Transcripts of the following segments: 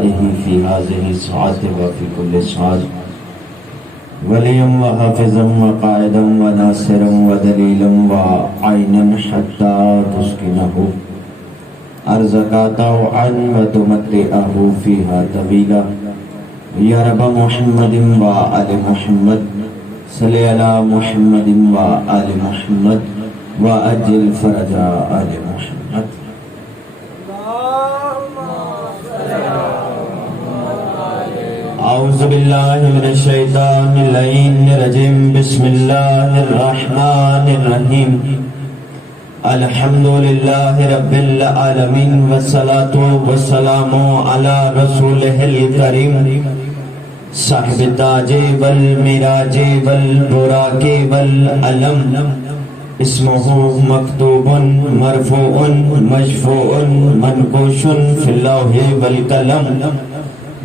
آلائه في هذه الساعة وفي كل ساعة وليا وحافظا وقائدا وناصرا ودليلا وعينا حتى تسكنه أرزق طوعا وتمتعه فيها طويلا يا رب محمد وآل محمد صل على محمد وآل محمد وأجل فرج آل محمد. أعوذ بالله من الشيطان اللعين الرجيم بسم الله الرحمن الرحيم الحمد لله رب العالمين والصلاة والسلام على رسوله الكريم صاحب التاج والمراج والبراق والعلم اسمه مكتوب مرفوع مشفوع منقوش في اللوح والقلم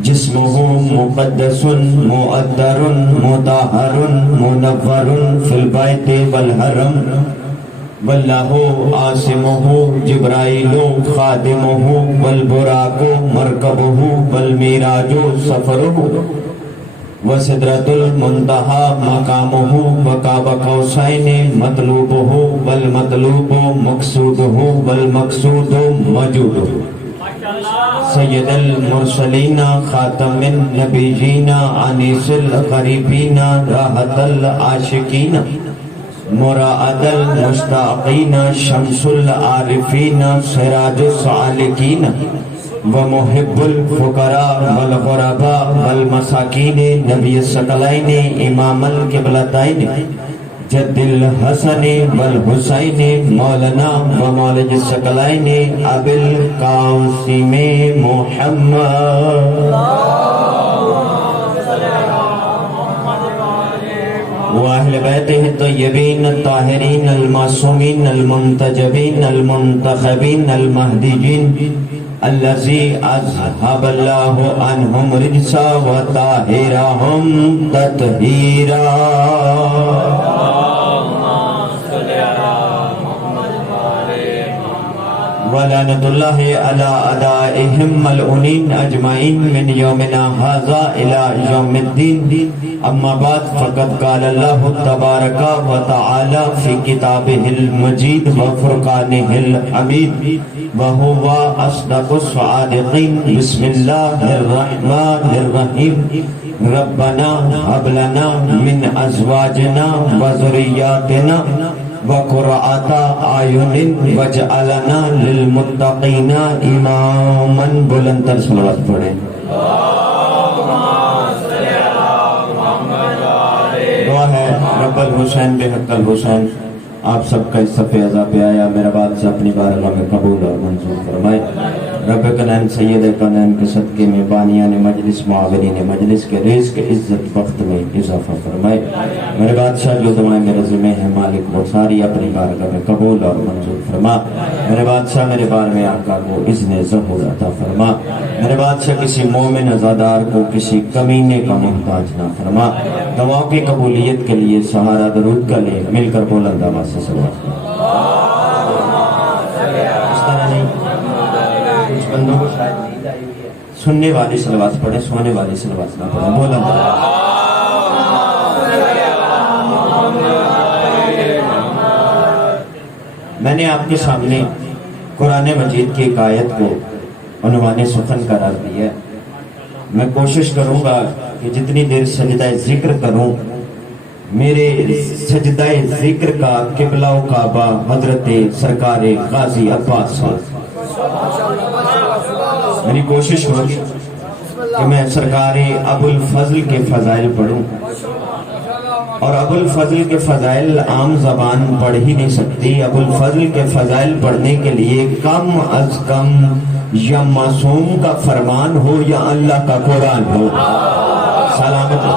جسمه مقدس مؤدر مطهر منور في البيت والحرم والله عاصمه جبرائيل خادمه والبراق مركبه والميراج سفره وسدرة المنتهى مقامه وقاب قوسين مطلوبه والمطلوب مقصوده والمقصود موجوده سید المرسلین خاتم النبیین انیس الغریبین راحت العاشقین مراعد المشتاقین شمس العارفین سراج السالکین ومحب الفقراء والغرباء والمساکین نبی الثقلین امام القبلتین جد الحسن والحسین مولانا ومولج الثقلین ابی القاسم محمد وأهل بيته الطيبين الطاهرين المعصومين المنتجبين المنتخبين المهديين الذي أذهب الله عنهم رجسا وطهرهم تطهيرا ولعنة الله على أعدائهم ملعونين أجمعين من يومنا هذا إلى يوم الدين. أما بعد فقد قال الله تبارك وتعالى في كتابه المجيد وفرقانه الحميد وهو أصدق الصادقين. بسم الله الرحمن الرحيم. ربنا هب لنا من أزواجنا وذرياتنا وقرة أعين واجعلنا للمتقين إماما. بلند تر صلوات پڑھیں. دعا ہے رب الحسین بحق الحسین آپ سب کا اس صفحے عزا پہ آیا میرا بادشاہ اپنی بارگاہ میں قبول اور منظور فرمائے. رب کنین سید کنین کے صدقے میں بانیان مجلس معاونین مجلس کے رزق عزت وقت میں اضافہ فرمائے. میرے بادشاہ جو دعائیں میرے ذمہ ہیں مالک وہ ساری اپنی بارگاہ میں قبول اور منظور فرما. میرے بادشاہ میرے بار میں آقا کو اذن ظہور عطا فرما. میرے بادشاہ کسی مومن عزادار کو کسی کمینے کا محتاج نہ فرما. دعاؤں کی قبولیت کے لیے سہارا درود کا لے مل کر بلند آواز سے صلوات کریں. کچھ بندوں کو شاید نیند آئی ہوئی ہے. سننے والی صلوات پڑھیں سونے والی صلوات نہ پڑھیں. بولند میں نے آپ کے سامنے قرآن مجید کی ایک آیت کو عنوان سخن قرار دیا ہے. میں کوشش کروں گا کہ جتنی دیر سجدہ ذکر کروں میرے سجدہ ذکر کا قبلہ و کعبہ حضرت سرکار غازی عباس صاحب. میری کوشش ہوگی کہ میں سرکار ابو الفضل کے فضائل پڑھوں اور ابو الفضل کے فضائل عام زبان پڑھ ہی نہیں سکتی. ابو الفضل کے فضائل پڑھنے کے لیے کم از کم یا معصوم کا فرمان ہو یا اللہ کا قرآن ہو. سلامت ہو.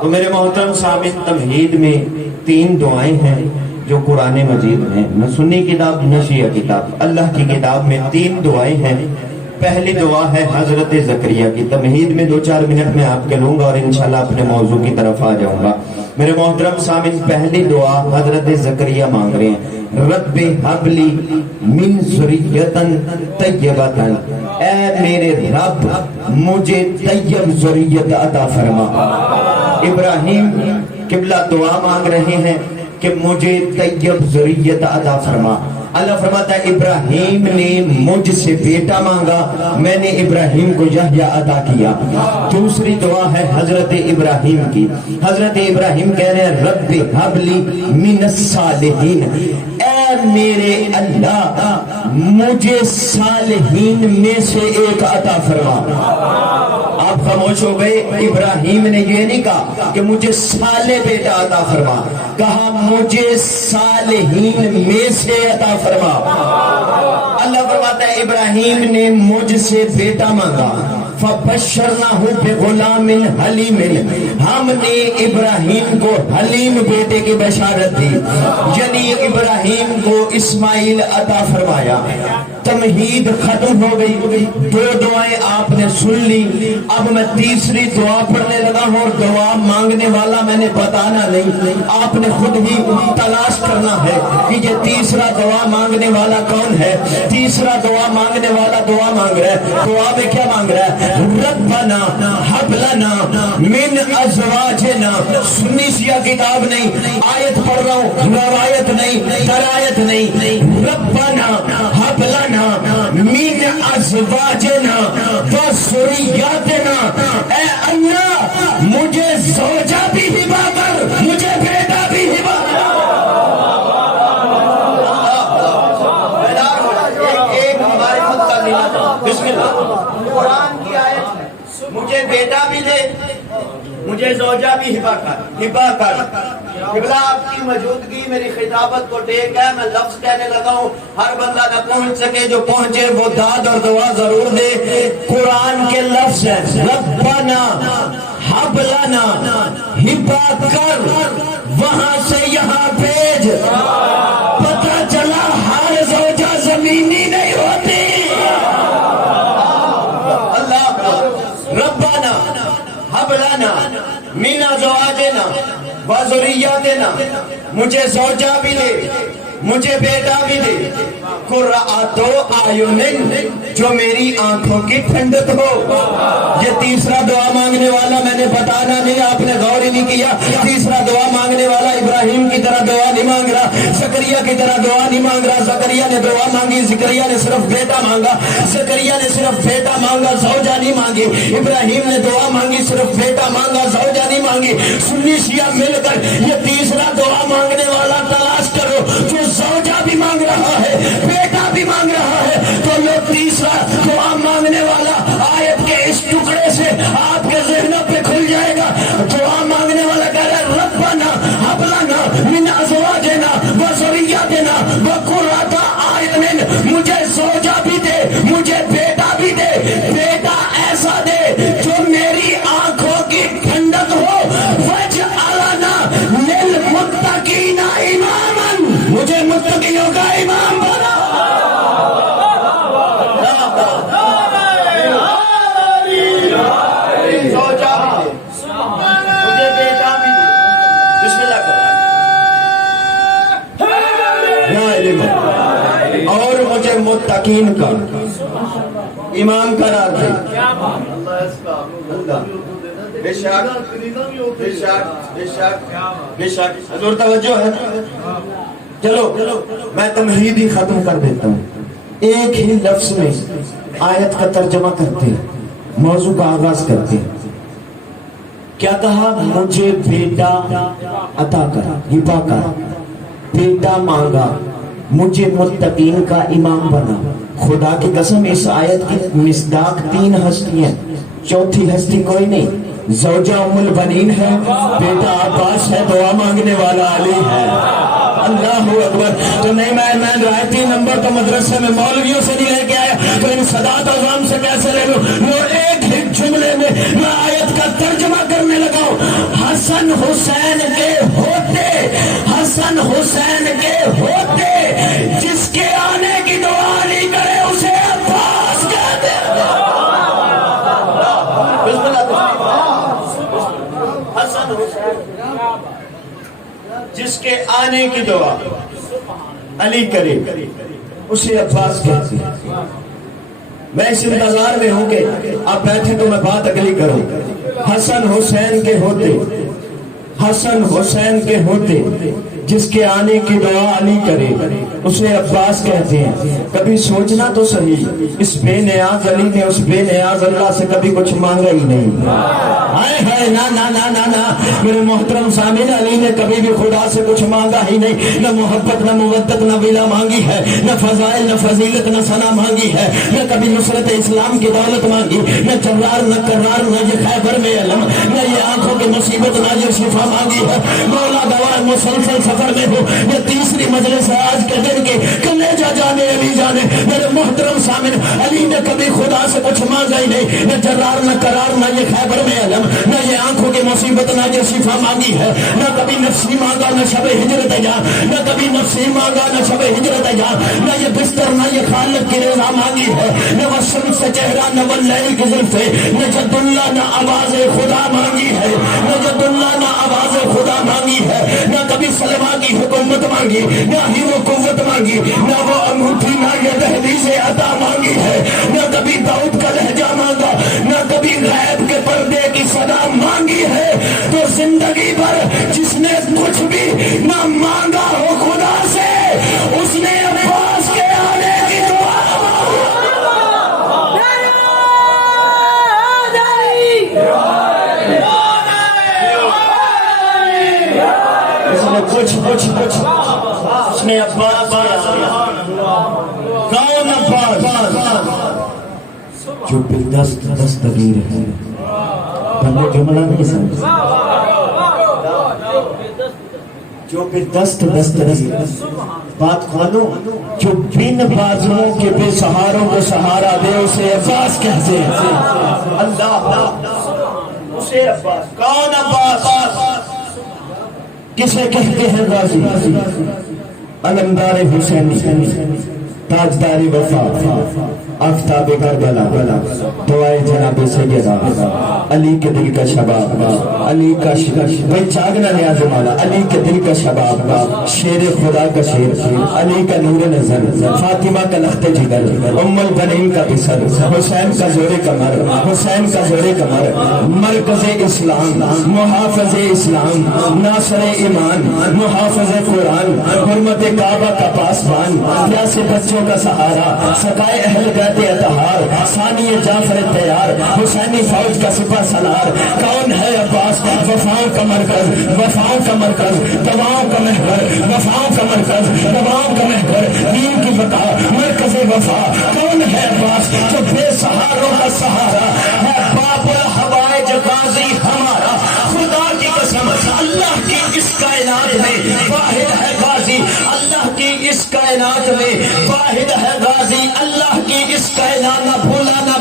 تو میرے محترم سامعین تمہید میں 3 دعائیں ہیں جو قرآن مجید میں نہ سنی کتاب نہ شیعہ کتاب اللہ کی کتاب میں 3 دعائیں ہیں. پہلی دعا ہے حضرت زکریا کی. تمہید میں 2-4 منٹ میں آپ کے لوں گا اور انشاءاللہ اپنے موضوع کی طرف آ جاؤں گا. میرے محترم سامعین پہلی دعا حضرت زکریا مانگ رہے ہیں. رب حبلی من ذریتن طیبتن، اے میرے رب مجھے طیب ذریت عطا فرما۔ ابراہیم قبلہ دعا مانگ رہے ہیں کہ مجھے طیب ذریت عطا فرما۔ اللہ فرماتا ہے ابراہیم نے مجھ سے بیٹا مانگا، میں نے ابراہیم کو یحییٰ عطا کیا۔ دوسری دعا ہے حضرت ابراہیم کی۔ حضرت ابراہیم کہہ رہے ہیں رب حبلی من الصالحین، اے میرے اللہ مجھے صالحین میں سے ایک عطا فرما۔ آپ خاموش ہو گئے، ابراہیم نے یہ نہیں کہا کہ مجھے صالح بیٹا عطا فرما، کہا مجھے صالحین میں سے عطا فرما۔ اللہ فرماتا ہے ابراہیم نے مجھ سے بیٹا مانگا، فبشرناہ بغلام حلیم، ہم نے ابراہیم کو حلیم بیٹے کی بشارت دی، یعنی ابراہیم کو اسماعیل عطا فرمایا۔ تمہید ختم ہو گئی، دو دعائیں آپ نے سن لی، اب میں تیسری دعا پڑھنے لگا ہوں، اور دعا مانگنے والا میں نے بتانا نہیں، آپ نے خود ہی تلاش کرنا ہے کہ یہ تیسرا دعا مانگنے والا کون ہے۔ تیسرا دعا مانگنے والا دعا مانگ رہا ہے، دعا میں کیا مانگ رہا ہے؟ ربنا حب لنا من ازواجنا، سنی سیاہ کتاب نہیں، آیت پڑھ رہا ہوں، روایت نہیں، درایت نہیں، ربنا حب لنا من ازواجنا وذریاتنا، اے اللہ مجھے زوجہ بھی ہبا کر، مجھے بیٹا بھی ہبا کر۔ ایک ہمارے خود کا دن، بسم اللہ، قرآن کی آیت، مجھے بیٹا بھی دے، مجھے زوجہ بھی ہبا کر۔ قبلہ آپ کی موجودگی میری خطابت کو ٹیک ہے، میں لفظ کہنے لگا ہوں، ہر بندہ نہ پہنچ سکے، جو پہنچے وہ داد اور دعا ضرور دے۔ قرآن کے لفظ ہے ربنا حب لنا، ہبا کر، وہاں سے یہاں بھیج۔ پتہ چلا ہر زوجہ زمینی نہیں ہوتی۔ ربنا حب لنا من ازواجنا وذریاتنا، مجھے زوجہ بھی دے، مجھے بیٹا بھی دے، قرۃ اعین، جو میری آنکھوں کی ٹھنڈک ہو۔ یہ تیسرا دعا مانگنے والا میں نے بتانا نہیں، آپ نے غور ہی نہیں کیا۔ تیسرا دعا مانگنے والا ابراہیم کی طرح دعا نہیں مانگ رہا، زکریا کی طرح دعا نہیں مانگ رہا۔ زکریا نے دعا مانگی، زکریا نے صرف بیٹا مانگا، زکریا نے صرف بیٹا مانگا، زوجہ نہیں مانگی۔ ابراہیم نے دعا مانگی، صرف بیٹا مانگا، زوجہ نہیں مانگی۔ سنی شیعہ مل کر یہ تیسرا دعا مانگنے والا تلاش کرو جو زوجہ بھی مانگ رہا ہے، بیٹا بھی مانگ رہا ہے، تو لوگ تیسرا دعا مانگنے والا آیت کے اس ٹکڑے سے آپ کے ذہنوں پہ کھل جائے گا۔ دعا مانگنے والا کہہ رہا ہے ربنا حب لنا من ازواجنا وذریاتنا وقرۃ اعین، مجھے زوجہ بھی دے، مجھے بیٹا بھی دے، بیٹا ایسا دے جو میری آنکھوں کی ٹھنڈک ہو، وجعلنا للمتقین اماما، مجھے متقیوں کا امام بنا۔ زوجہ بھی دے، مجھے بیٹا بھی دے، بسم اللہ کرو، اور مجھے متقین کا امام قرار دے۔ بے شک بے شک بے شک بے شک، حضور توجہ ہے۔ چلو میں تمہید ہی ختم کر دیتا ہوں، ایک ہی لفظ میں آیت کا ترجمہ کرتے، موضوع کا آغاز کرتے۔ کیا کہا؟ مجھے بیٹا عطا کر، ہبا کر، بیٹا مانگا، مجھے متقین کا امام بنا۔ خدا کی قسم اس آیت کی مصداق تین ہستیاں، چوتھی ہستی کوئی نہیں۔ زوجہ ام البنین ہے، بیٹا عباس ہے، دعا مانگنے والا علی ہے۔ اللہ اکبر۔ تو نہیں میں رائتی نمبر تو مدرسے میں مولویوں سے نہیں لے کے آیا، تو ان صدات عظام سے کیسے لے لوں؟ وہ ایک ہی جملے میں میں آیت کا ترجمہ کرنے لگا ہوں۔ حسن حسین کے ہوتے، حسن حسین کے ہوتے، جس کے آنے کی دعا نہیں کرے اسے عباس کہتے ہیں۔ حسن حسین جس کے آنے کی دعا، علی کرے اسے عباس کہتے ہیں. میں اس انتظار میں ہوں کہ آپ بیٹھے تو میں بات اگلی کروں. حسن حسین کے ہوتے، حسن حسین کے ہوتے، جس کے آنے کی دعا علی کرے اسے عباس کہتے ہیں. کبھی سوچنا تو صحیح، اس بے نیاز علی نے اس بے نیاز اللہ سے کبھی کچھ مانگا ہی نہیں. ہائے ہائے، نا نا نا نا نا میرے محترم سامعین، علی نے کبھی بھی خدا سے کچھ مانگا ہی نہیں. نہ محبت، نہ مودت، نہ ولا مانگی ہے، نہ فضائل، نہ فضیلت، نہ ثنا مانگی ہے، نہ کبھی نصرت اسلام کی دولت مانگی، نہ جرار، نہ کرار، نہ یہ خیبر میں علم، نہ یہ آنکھوں کی مصیبت، نہ یہ شفا مانگی ہے. مولا گواہ مسلسل سفر میں ہو، یہ تیسری مجلس ہے آج کے دن کے. کلیجہ جانے علی جانے میرے محترم سامن، علی نے کبھی خدا سے کچھ مانگا ہی نہیں. نہ جرار، نہ کرار، نہ یہ خیبر میں علم، نہ یہ آنکھوں کی مصیبت، نہ یہ شفا مانگی ہے. نہ کبھی نفسی مانگا، نہ شب ہجرت جا، نہ کبھی نفسی مانگا، نہ شب ہجرت جا، نہ یہ بستر، نہ یہ خالق کی رضا مانگی ہے. نہ وہ شمس سے چہرہ، نہ وہ لیل کی زلفیں، نہ جد اللہ، نہ آواز خدا مانگی ہے. نہ جد اللہ، نہ آواز خدا مانگی ہے. نہ کبھی سلما کی حکومت مانگی، نہ ہی وہ قوت مانگی، نہ وہ انگوٹھی، نہ یہ دہلیز عطا مانگی ہے. نہ کبھی داؤد کا لہجہ مانگا، نہ کبھی غیب کے پردے کی صدا مانگی ہے. تو زندگی بھر جس نے کچھ بھی نہ مانگا ہو خدا سے، اس نے عباس کے آنے کی دعا کچھ اس نے عباس کون عباس جو بالدست دستگیر ہے. بندے جملہ نہیں سمجھ، جو بالدست دستگیر، بات کھولو، جو بن بازوؤں کے بے سہاروں کو سہارا دے اسے عباس کہتے ہیں. اللہ اسے عباس. کون عباس؟ کسے کہتے ہیں غازی؟ علمدار حسینی، تاجدار وفا، آفتاب کربلا، دعائے جناب سیدہ علی کے دل کا شباب، علی کا بھائی جاگنا نیاز مولا، علی کے دل کا شباب، شیر خدا کا شیر، علی کا نور نظر، فاطمہ کا لخت جگر، ام البنین کا بسر، حسین کا زور کمر، حسین کا زور کمر، مرکز اسلام، محافظ اسلام، ناصر ایمان، محافظ قرآن، حرمت کعبہ کا پاسبان، پیاسے بچوں کا سہارا، سقائے اہل بیت اطہار، ثانی جعفر تیار، حسینی فوج کا سپہ سالار. کون ہے عباس؟ وفاؤں کا مرکز، وفاؤں کا مرکز، دواؤں کا محور، وفاؤں کا مرکز، دواؤں کا محور، دین کی بقا، مرکز وفا. کون ہے عباس جو بے سہاروں کا سہارا ہے؟ باپ الحوائج غازی ہمارا. خدا کی قسم اللہ کی اس کائنات میں واحد ہے غازی، اللہ کی اس کائنات میں واحد ہے غازی، اللہ کی اس کائنات. نہ بھولا نہ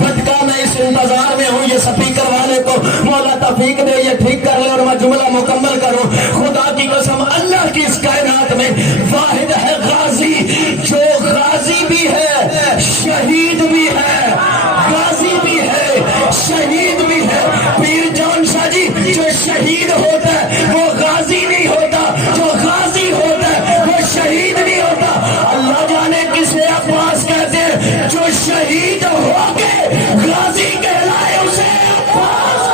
بھٹکا، میں اس انتظار میں ہوں یہ سپیکر والے کو مولا توفیق دے یہ ٹھیک کر لے اور میں جملہ مکمل کروں. خدا کی قسم اللہ کی اس کائنات میں واحد ہے غازی، جو غازی بھی ہے شہید بھی ہے، غازی بھی ہے شہید بھی ہے. پیر جان شاہ جی، جو شہید ہوتا ہے وہ غازی نہیں ہوتا، جو غازی ہوتا ہے وہ شہید نہیں ہوتا. اللہ جانے کسے عباس کہتے ہیں، جو شہید ہو کے غازی کہلائے اسے عباس.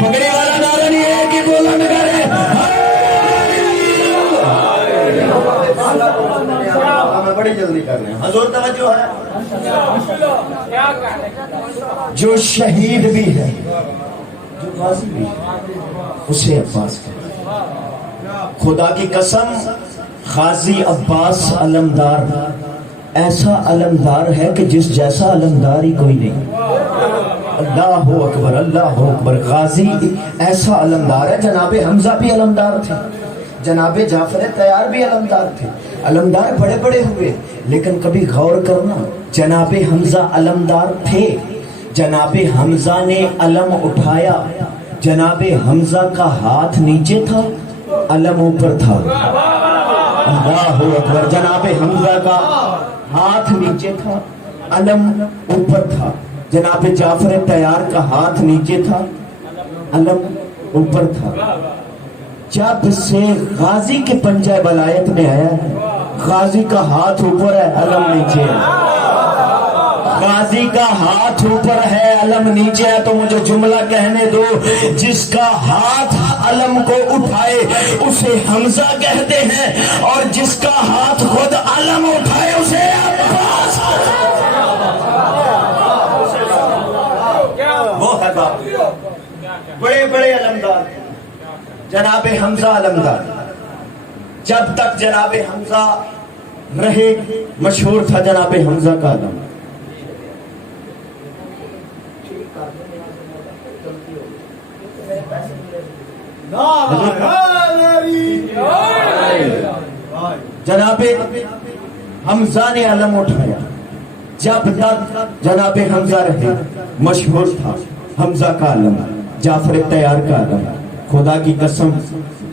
پگڑی والا نعرہ نہیں ہے کہ بلند کرے. ہمیں بڑی جلدی کر رہے ہیں، حضور توجہ ہے. جو شہید بھی ہے، جو غازی بھی ہے، اسے عباس کہتے ہیں. خدا کی قسم غازی عباس علمدار ایسا علمدار ہے کہ جس جیسا علمدار ہی کوئی نہیں. اللہ اکبر، اللہ اکبر. غازی ایسا علمدار ہے. جناب حمزہ بھی علمدار تھے، جناب جعفر تیار بھی علمدار تھے. علمدار بڑے بڑے ہوئے، لیکن کبھی غور کرنا، جناب حمزہ علمدار تھے. جناب حمزہ نے علم اٹھایا، جناب حمزہ کا ہاتھ نیچے تھا، علم اوپر تھا. اللہ اکبر. جناب حمزہ کا ہاتھ نیچے تھا، علم اوپر تھا. جناب جعفر تیار کا ہاتھ نیچے تھا، علم اوپر تھا. جب سے غازی کے پنجہ ولایت میں آیا ہے، غازی کا ہاتھ اوپر ہے، علم نیچے ہے. غازی کا ہاتھ اوپر ہے، علم نیچے ہے. تو مجھے جملہ کہنے دو، جس کا ہاتھ علم کو اٹھائے اسے حمزہ کہتے ہیں، اور جس کا ہاتھ خود علم اٹھائے اسے عباس. وہ ہے باپ، بڑے بڑے علمدار. جناب حمزہ علمدار، جب تک جناب حمزہ رہے مشہور تھا جناب حمزہ کا علم. جناب حمزہ نے علم اٹھایا. جب تک جناب حمزہ رہے مشہور تھا حمزہ کا علم، جعفر تیار کا علم. خدا کی قسم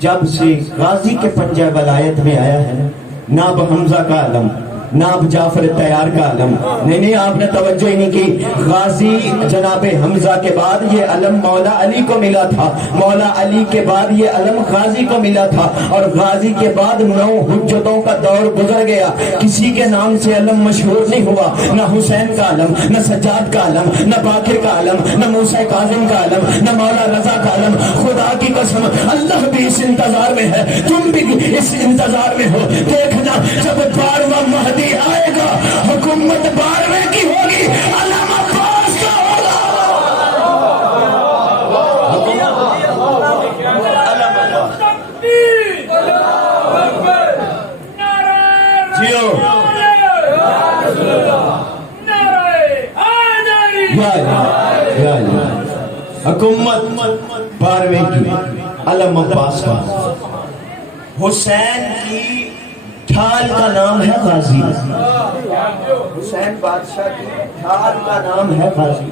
جب سے غازی کے پنجہ ولایت میں آیا ہے، نہ اب حمزہ کا علم نہ اب جعفر تیار کا علم. نہیں آپ نے توجہ ہی نہیں کی. غازی جناب حمزہ کے بعد یہ علم مولا علی کو ملا تھا، مولا علی کے بعد یہ علم غازی کو ملا تھا، اور غازی کے بعد 9 حجتوں کا دور گزر گیا. کسی کے نام سے علم مشہور نہیں ہوا، نہ حسین کا علم، نہ سجاد کا علم، نہ باقر کا علم، نہ موسیٰ کاظم کا علم، نہ مولا رضا کا علم. خدا کی قسم اللہ بھی اس انتظار میں ہے، تم بھی اس انتظار میں ہو. دیکھنا جب 12واں مہدی آئے گا، حکومت 12ویں کی ہوگی، علم عباس کا ہوگا. حکومت 12ویں کی، علم عباس کا. حسین کی ڈھال کا نام ہے غازی. حسین بادشاہ کی ڈھال کا نام ہے غازی.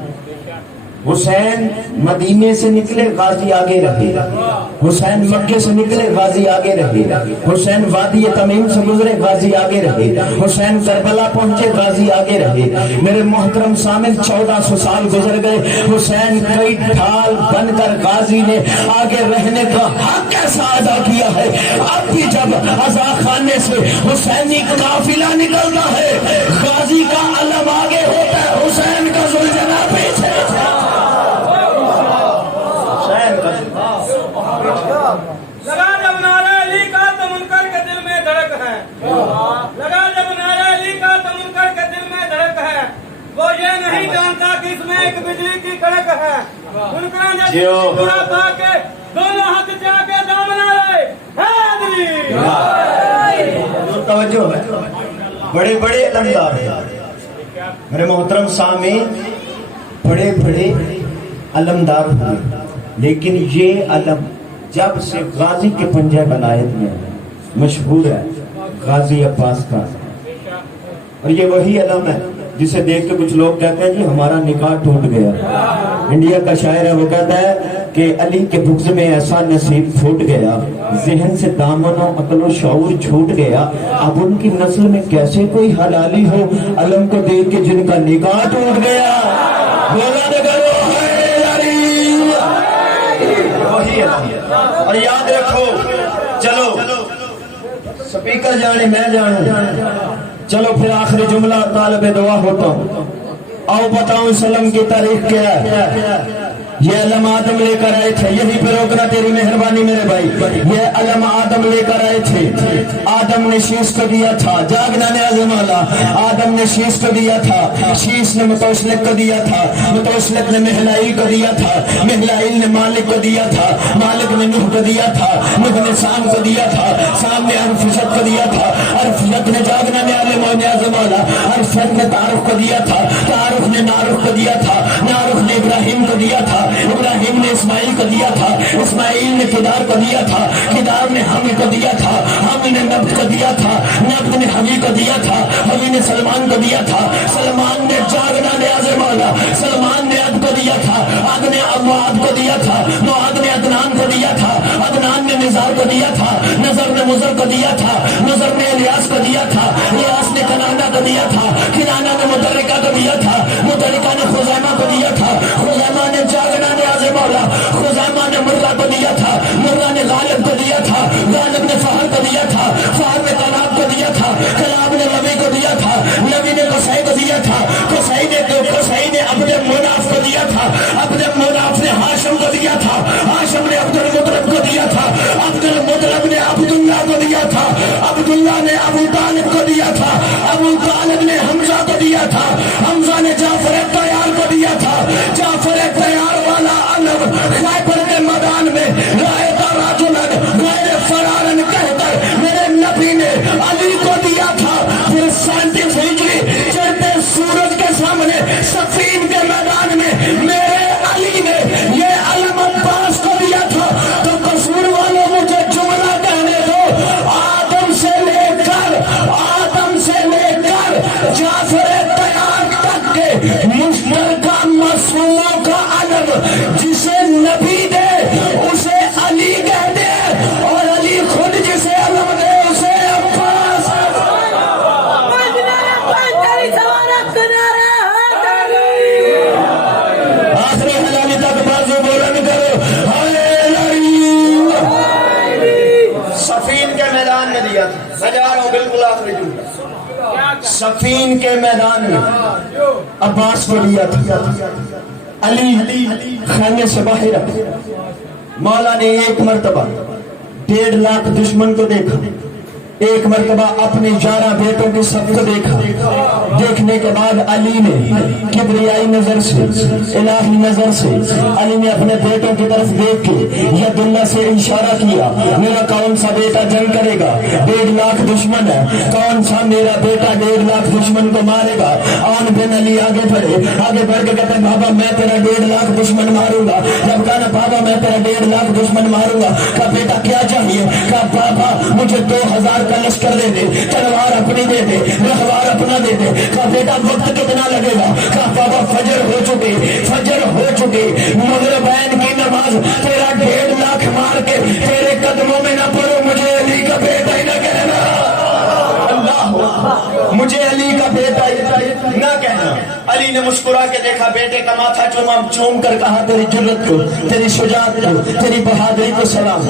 حسین مدینے سے نکلے غازی آگے رہے، حسین مکے سے نکلے غازی آگے رہے، حسین وادی تمیم سے گزرے غازی آگے رہے، حسین کربلا پہنچے غازی آگے رہے. میرے محترم سامنے 1400 سال گزر گئے، حسین کئی ڈھال بن کر غازی نے آگے رہنے کا حق ایسا ادا کیا ہے. اب بھی جب عزا خانے سے حسینی قافلہ نکلتا ہے، غازی کا علم آگے ہوتا ہے، حسین کا ذوالجناح پیچھے. لگا جب نعرہ علی کا تو منکر کے دل میں دھڑک ہے، لگا جب نعرہ علی کا تو منکر کے دل میں دھڑک ہے. وہ یہ نہیں جانتا کہ اس میں ایک بجلی کی کڑک ہے. منکروں نے پورا کھا کے دونوں ہاتھ جا کے دامن آئے حیدری. توجہ ہے، بڑے بڑے علمدار ہیں میرے محترم سامعین، بڑے بڑے علمدار ہوئے، لیکن یہ علم جب سے غازی کے پنجہ ولایت میں مشہور ہے غازی عباس کا. اور یہ وہی علم ہے جسے دیکھ کے کچھ لوگ کہتے ہیں جی ہمارا نکاح ٹوٹ گیا. انڈیا کا شاعر ہے، وہ کہتا ہے کہ علی کے بغض میں ایسا نصیب پھوٹ گیا، ذہن سے دامن و عقل و شعور چھوٹ گیا. اب ان کی نسل میں کیسے کوئی حلالی ہو، علم کو دیکھ کے جن کا نکاح ٹوٹ گیا. اور یاد رکھو، چلو سپیکر جانے میں جانوں، چلو پھر آخری جملہ طالب دعا ہوتا ہوں. آؤ بتاؤں اسلام کی تاریخ کیا ہے. یہ علم آدم لے کر آئے تھے، یہی پہ روکنا تیری مہربانی میرے بھائی. یہ علم آدم لے کر آئے تھے، آدم نے شیش کو دیا تھا، جاگنا نیاز مولا. آدم نے شیش کو دیا تھا، شیش نے متوسلک کو دیا تھا، متوسلک نے مہلائیل کو دیا تھا، مہلائیل نے مالک کو دیا تھا، مالک نے نوح کو دیا تھا، نوح نے سام کو دیا تھا، سام نے ارفشت کو دیا تھا، ارفشت نے جاگنا نیاز مولا، ارفشت نے تعارف کو دیا تھا، تعارف نے نارخ کو دیا تھا، نارخ نے ابراہیم کو دیا تھا، ابراہیم نے اسماعیل کو دیا تھا، اسماعیل نے کدار کو دیا تھا، کدار نے حمی کو دیا تھا، حمی نے نبت کو دیا تھا، نبت نے حوی کو دیا تھا، حوی نے سلمان کو دیا تھا، سلمان نے جاگنا نیاز مولا، سلمان نے عد کو دیا تھا، عد نے معاد کو دیا تھا، معاد نے عدنان کو دیا تھا، عدنان نے نزار کو دیا تھا، نظر نے مزر کو دیا تھا، نظر نے الیاس کو دیا تھا، الیاس نے کنانہ کو دیا تھا، کنانہ نے مدرکہ کو دیا تھا، مدرکہ نے خزیمہ کو دیا تھا، خزیمہ نے جاگنا نیاز مولا، خزیمہ نے مرہ کو دیا تھا، مرہ نے غالب کو دیا تھا، غالب نے فہر کو دیا تھا، فہر نے کلاب کو دیا تھا، کلاب نے نبی کو دیا تھا، نبی نے قصی کو دیا تھا، قصی نے عبد مناف کو دیا تھا، عبد مناف نے ہاشم کو دیا تھا، ہاشم نے عبد المطلب کو دیا تھا، عبد المطلب نے عبداللہ کو دیا تھا، عبداللہ نے ابو طالب کو دیا تھا، ابو طالب نے حمزہ کو دیا تھا، حمزہ نے جعفر طیار کو دیا تھا، جعفر طیار والا علم خیبر کے میدان میں رائتا راجلن غیر فرارن کہہ کر میرے نبی نے علی کو دیا تھا۔ پھر 37 ہجری چڑھتے سورج کے سامنے صفین کے میدان میں میرے علی نے یہ علم عباس کو دیا تھا۔ تو قصور والوں مجھے جملہ کہنے دو، آدم سے لے کر جعفر طیار تک کے مشترکہ معصوموں کا علم جسے نبی دے اسے علی کہتے ہیں، اور علی خود جسے علم دے اسے عباس۔ آخری حلالی تک بازو بلند کرو، صفین کے میدان میں دیا تھا، میں جا رہا ہوں بالکل آخری جملہ۔ صفین کے میدان میں عباس کو دیا تھا، علی خانے سے باہر رکھا۔ مولا نے ایک مرتبہ 1.5 لاکھ دشمن کو دیکھا، ایک مرتبہ اپنے 11 بیٹوں کے سب کو دیکھا۔ دیکھنے کے بعد علی نے کبریائی نظر سے، الہی نظر سے علی نے اپنے بیٹوں کی طرف دیکھ کے ید اللہ سے اشارہ کیا، میرا کون سا بیٹا جنگ کرے گا؟ 1.5 لاکھ دشمن ہے، کون سا میرا بیٹا 1.5 لاکھ دشمن کو مارے گا؟ آن بن علی آگے بڑھے، آگے بڑھ کے کہتے ہیں بابا میں تیرا 1.5 لاکھ دشمن ماروں گا۔ جب کہا نا بابا میں تیرا 1.5 لاکھ دشمن ماروں گا، کہا بیٹا کیا چاہیے؟ کہا بابا مجھے 2000 کا لشکر دے دے، تلوار اپنی دے دے، رہوار اپنا دے دے۔ کہا بیٹا وقت کتنا لگے گا؟ کہا بابا فجر ہو چکے، مغربین کی نماز تیرا 1.5 لاکھ مار کے تیرے قدموں میں نہ پڑو، مجھے علی کا بیٹا ہی نہ کہنا، مجھے علی کا بیٹا ہی نہ کہنا۔ علی نے مسکرا کے دیکھا، بیٹے کا ماتھا چوم کر کہا تیری جرت کو، تیری شجاعت کو، تیری بہادری کو سلام۔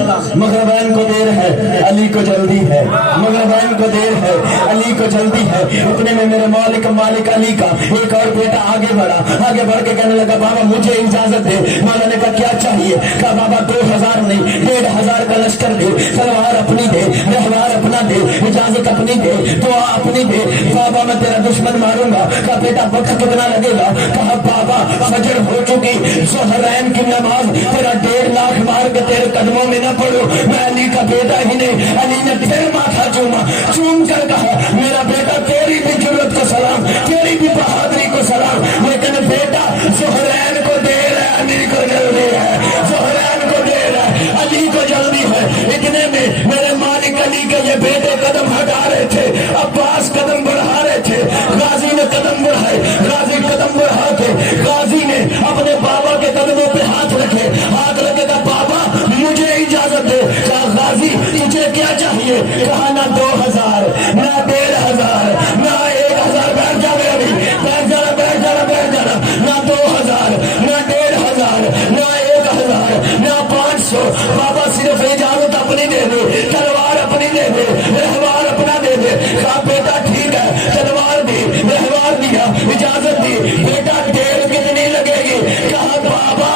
مغربین کو دیر ہے، علی کو جلدی ہے، مغربین کو دیر ہے، علی کو جلدی ہے۔ اتنے میں میرے مالک علی کا ایک اور بیٹا آگے بڑھا، آگے بڑھ کے کہنے لگا بابا مجھے اجازت دے۔ مولا نے کہا کیا چاہیے؟ کہا بابا 2000 نہیں 1500 کا لشکر دے، تلوار اپنی دے، رہوار اپنا دے، اجازت اپنی دے، دعا اپنی دے، بابا میں تیرا دشمن ماروں گا۔ کہا بیٹا وقت کتنا لگے گا؟ کہا بابا فجر ہو چکی، ظہرین کی نماز تیرا 1.5 لاکھ مار کے تیرے قدموں میں نہ پڑو، میں علی کا بیٹا ہی نہیں۔ علی نے پھر ماتھا چوم کر کہا میرا بیٹا تیری بھی جرت کو سلام، تیری بھی بہادری کو سلام، لیکن بیٹا ظہرین کو دیر ہے، علی کو جلدی ہے، ظہرین کو دیر ہے، علی کو جلدی ہے۔ اتنے میں میرے مالک علی کے یہ بیٹے قدم ہٹا رہے تھے، عباس قدم بڑھا رہے تھے، غازی نے قدم بڑھائے، غازی قدم بڑھا کے غازی نے اپنے بابا کے قدموں پہ ہاتھ رکھے، ہاتھ رکھے گا بابا مجھے اجازت دے۔ کہا غازی تجھے کیا چاہیے؟ کہا نہ 2000 نہ 1500 نہ 1000، بیٹھ جا میرے ابھی، بیٹھ جانا نہ 2000 نہ 1500 نہ 1000 نہ 500، بابا صرف اجازت اپنی دے دے، تلوار اپنی دے دے، رہوار اپنا دے دے۔ کہا بیٹا ٹھیک ہے، تلوار دی، رہوار دیا، اجازت دی، بیٹا دیر کتنی لگے گی؟ کہا بابا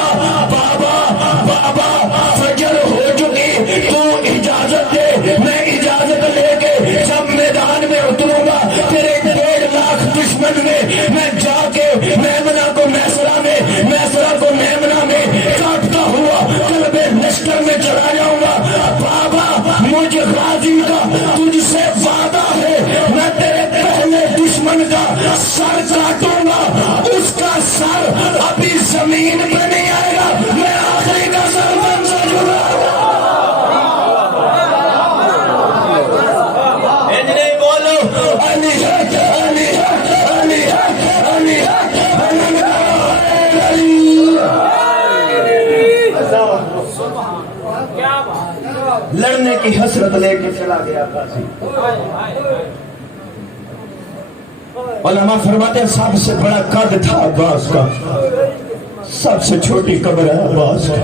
فجر ہو چکی، تو اجازت دے، میں اجازت لے کے جب میدان میں اتروں گا تیرے 1.5 لاکھ دشمن میں جا کے میمنہ کو میسرہ میں کاٹتا ہوا قلب لشکر میں چلا جاؤں گا۔ بابا مجھ غازی کا تجھ سے وعدہ ہے، میں تیرے پہلے دشمن کا سر کاٹوں گا، اس کا سر ابھی زمین پہ نہیں آئے گا، میں آخری کا سر بن سکوں گا۔ بولو علی ہے، علی ہے، علی ہے، علی ہے، لڑنے کی حسرت لے کے چلا گیا غازی۔ علماء فرماتے ہیں سب سے بڑا قد تھا عباس کا، سب سے چھوٹی قبر ہے عباس کا۔